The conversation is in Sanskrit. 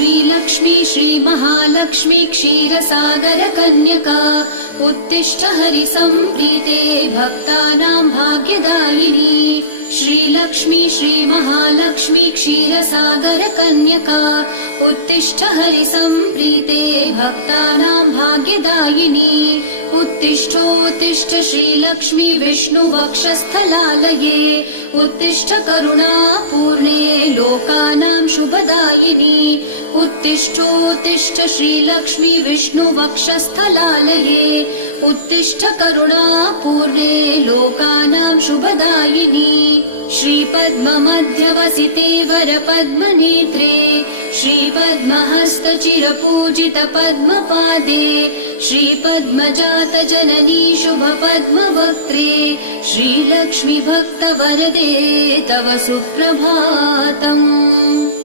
श्रीलक्ष्मी श्रीमहालक्ष्मी क्षीरसागरकन्यका उत्तिष्ठ हरिसम्प्रीते भक्तानां भाग्यदायिनी। श्रीलक्ष्मी श्रीमहालक्ष्मी क्षीरसागरकन्यका उत्तिष्ठ हरिसम्प्रीते भक्तानां भाग्यदायिनी। उत्तिष्ठोत्तिष्ठ श्रीलक्ष्मी विष्णुवक्षस्थलालये उत्तिष्ठ करुणापूर्णे लोकानां शुभदायिनी। उत्तिष्ठोत्तिष्ठ श्रीलक्ष्मी विष्णुवक्षस्थलालये उत्तिष्ठ करुणापूर्णे लोकानां शुभदायिनी। श्रीपद्ममध्यवसिते वरपद्मनेत्रे श्रीपद्महस्तचिरपूजितपद्मपादे श्रीपद्मजातजननी शुभपद्मवक्त्रे श्रीलक्ष्मी भक्तवरदे तव सुप्रभातम्।